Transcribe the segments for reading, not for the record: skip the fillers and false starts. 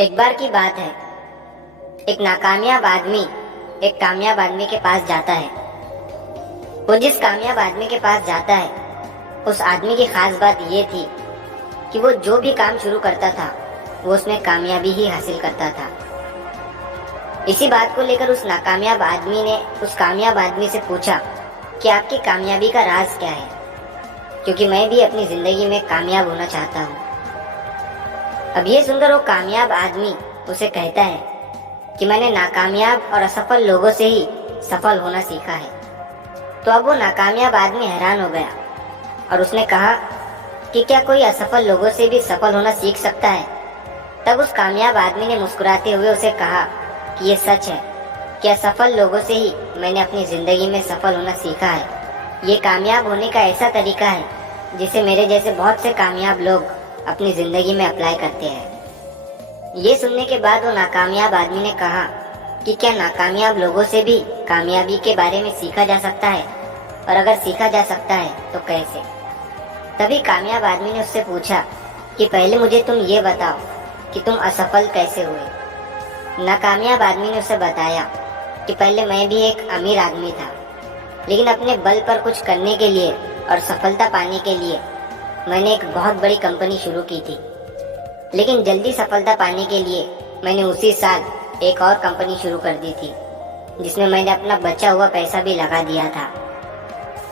एक बार की बात है, एक नाकामयाब आदमी एक कामयाब आदमी के पास जाता है। वो जिस कामयाब आदमी के पास जाता है, उस आदमी की खास बात ये थी कि वो जो भी काम शुरू करता था वो उसमें कामयाबी ही हासिल करता था। इसी बात को लेकर उस नाकामयाब आदमी ने उस कामयाब आदमी से पूछा कि आपकी कामयाबी का राज क्या है, क्योंकि मैं भी अपनी जिंदगी में कामयाब होना चाहता हूँ। अब ये सुनकर वो कामयाब आदमी उसे कहता है कि मैंने नाकामयाब और असफल लोगों से ही सफल होना सीखा है। तो अब वो नाकामयाब आदमी हैरान हो गया और उसने कहा कि क्या कोई असफल लोगों से भी सफल होना सीख सकता है? तब उस कामयाब आदमी ने मुस्कुराते हुए उसे कहा कि ये सच है कि असफल लोगों से ही मैंने अपनी जिंदगी में सफल होना सीखा है। ये कामयाब होने का ऐसा तरीका है जिसे मेरे जैसे बहुत से कामयाब लोग अपनी जिंदगी में अप्लाई करते हैं। ये सुनने के बाद वो नाकामयाब आदमी ने कहा कि क्या नाकामयाब लोगों से भी कामयाबी के बारे में सीखा जा सकता है, और अगर सीखा जा सकता है तो कैसे? तभी कामयाब आदमी ने उससे पूछा कि पहले मुझे तुम ये बताओ कि तुम असफल कैसे हुए। नाकामयाब आदमी ने उसे बताया कि पहले मैं भी एक अमीर आदमी था, लेकिन अपने बल पर कुछ करने के लिए और सफलता पाने के लिए मैंने एक बहुत बड़ी कंपनी शुरू की थी। लेकिन जल्दी सफलता पाने के लिए मैंने उसी साल एक और कंपनी शुरू कर दी थी, जिसमें मैंने अपना बचा हुआ पैसा भी लगा दिया था।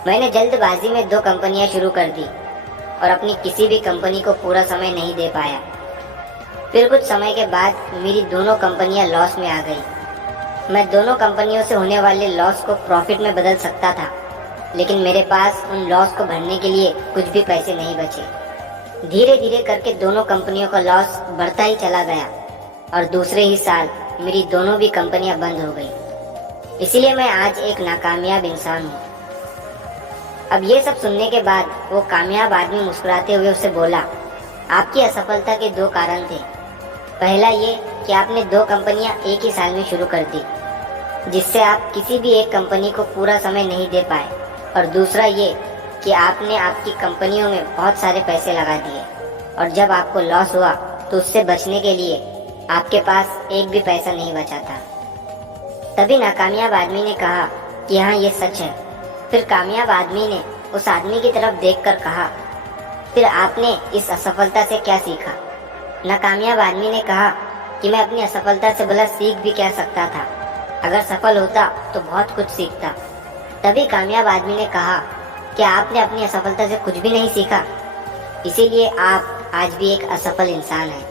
मैंने जल्दबाजी में 2 कंपनियां शुरू कर दी और अपनी किसी भी कंपनी को पूरा समय नहीं दे पाया। फिर कुछ समय के बाद मेरी दोनों कंपनियां लॉस में आ गई। मैं दोनों कंपनियों से होने वाले लॉस को प्रॉफिट में बदल सकता था, लेकिन मेरे पास उन लॉस को भरने के लिए कुछ भी पैसे नहीं बचे। धीरे धीरे करके दोनों कंपनियों का लॉस बढ़ता ही चला गया और दूसरे ही साल मेरी दोनों भी कंपनियां बंद हो गई। इसीलिए मैं आज एक नाकामयाब इंसान हूँ। अब ये सब सुनने के बाद वो कामयाब आदमी मुस्कुराते हुए उससे बोला, आपकी असफलता के 2 कारण थे। पहला ये कि आपने 2 कंपनियां एक ही साल में शुरू कर दी, जिससे आप किसी भी एक कंपनी को पूरा समय नहीं दे पाए। और दूसरा ये कि आपने आपकी कंपनियों में बहुत सारे पैसे लगा दिए और जब आपको लॉस हुआ तो उससे बचने के लिए आपके पास एक भी पैसा नहीं बचा था। तभी नाकामयाब आदमी ने कहा कि हाँ, ये सच है। फिर कामयाब आदमी ने उस आदमी की तरफ देखकर कहा, फिर आपने इस असफलता से क्या सीखा? नाकामयाब आदमी ने कहा कि मैं अपनी असफलता से भला सीख भी क्या सकता था, अगर सफल होता तो बहुत कुछ सीखता। तभी कामयाब आदमी ने कहा कि आपने अपनी असफलता से कुछ भी नहीं सीखा, इसीलिए आप आज भी एक असफल इंसान हैं,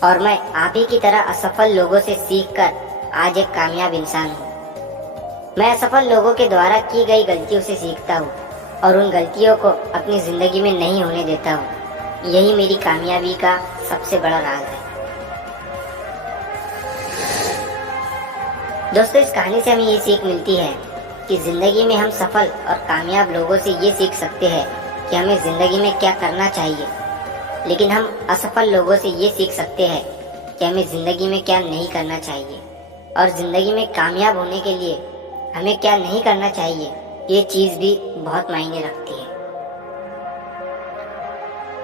और मैं आप ही की तरह असफल लोगों से सीखकर आज एक कामयाब इंसान हूँ। मैं असफल लोगों के द्वारा की गई गलतियों से सीखता हूँ और उन गलतियों को अपनी जिंदगी में नहीं होने देता हूँ। यही मेरी कामयाबी का सबसे बड़ा राज है। दोस्तों, इस कहानी से हमें ये सीख मिलती है कि जिंदगी में हम सफल और कामयाब लोगों से ये सीख सकते हैं कि हमें जिंदगी में क्या करना चाहिए, लेकिन हम असफल लोगों से ये सीख सकते हैं कि हमें जिंदगी में क्या नहीं करना चाहिए, और जिंदगी में कामयाब होने के लिए हमें क्या नहीं करना चाहिए, ये चीज़ भी बहुत मायने रखती है।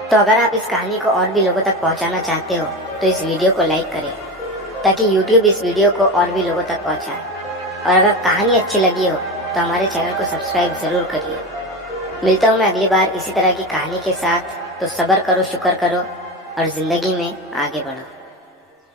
तो अगर आप इस कहानी को और भी लोगों तक पहुंचाना चाहते हो तो इस वीडियो को लाइक करें, ताकि YouTube इस वीडियो को और भी लोगों तक पहुंचाए। और अगर कहानी अच्छी लगी हो तो हमारे चैनल को सब्सक्राइब ज़रूर करिए। मिलता हूँ मैं अगली बार इसी तरह की कहानी के साथ। तो सब्र करो, शुक्र करो और ज़िंदगी में आगे बढ़ो।